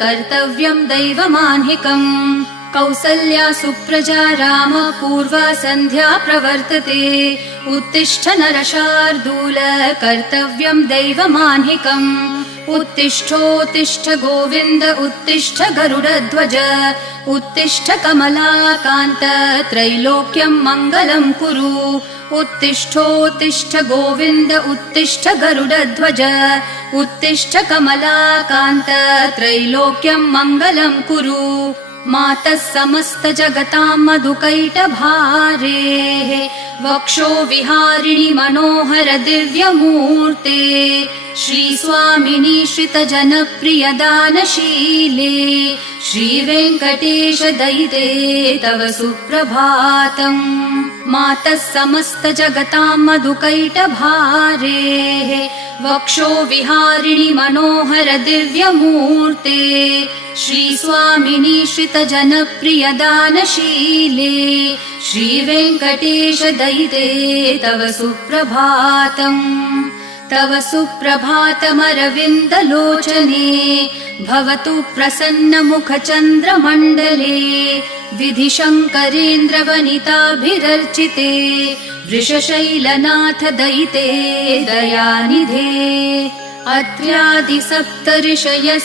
कर्तव्यम् दैवमाह्निकम् कौसल्या सुप्रजा राम पूर्वा सन्ध्या प्रवर्तते उत्तिष्ठ नरशार्दूल कर्तव्यम् दैवमाह्निकम् उत्तिष्ठोत्तिष्ठ गोविन्द उत्तिष्ठ गरुडध्वज उत्तिष्ठ कमलाकान्त त्रैलोक्यम् मङ्गलम् कुरु उत्तिष्ठोत्तिष्ठ गोविन्द उत्तिष्ठ गरुडध्वज उत्तिष्ठ कमलाकान्त त्रैलोक्यम् मङ्गलम् कुरु मातः समस्त जगताम् मधुकैटभारेः वक्षो विहारिणि मनोहर दिव्यमूर्ते श्रीस्वामिनि श्रितजनप्रिय दानशीले श्रीवेङ्कटेश दयिते तव सुप्रभातम् मातः समस्त जगताम् मधुकैटभारेः वक्षो विहारिणि मनोहर दिव्यमूर्ते श्रीस्वामिनि श्रितजनप्रिय दानशीले श्रीवेङ्कटेश दयिते तव सुप्रभातम् तव सुप्रभातमरविन्दलोचने भवतु प्रसन्नमुखचन्द्रमण्डले विधिशङ्करेन्द्रवनिताभिरर्चिते वृषशैलनाथ दयिते दयानिधे अत्र्यादि सप्तऋषयः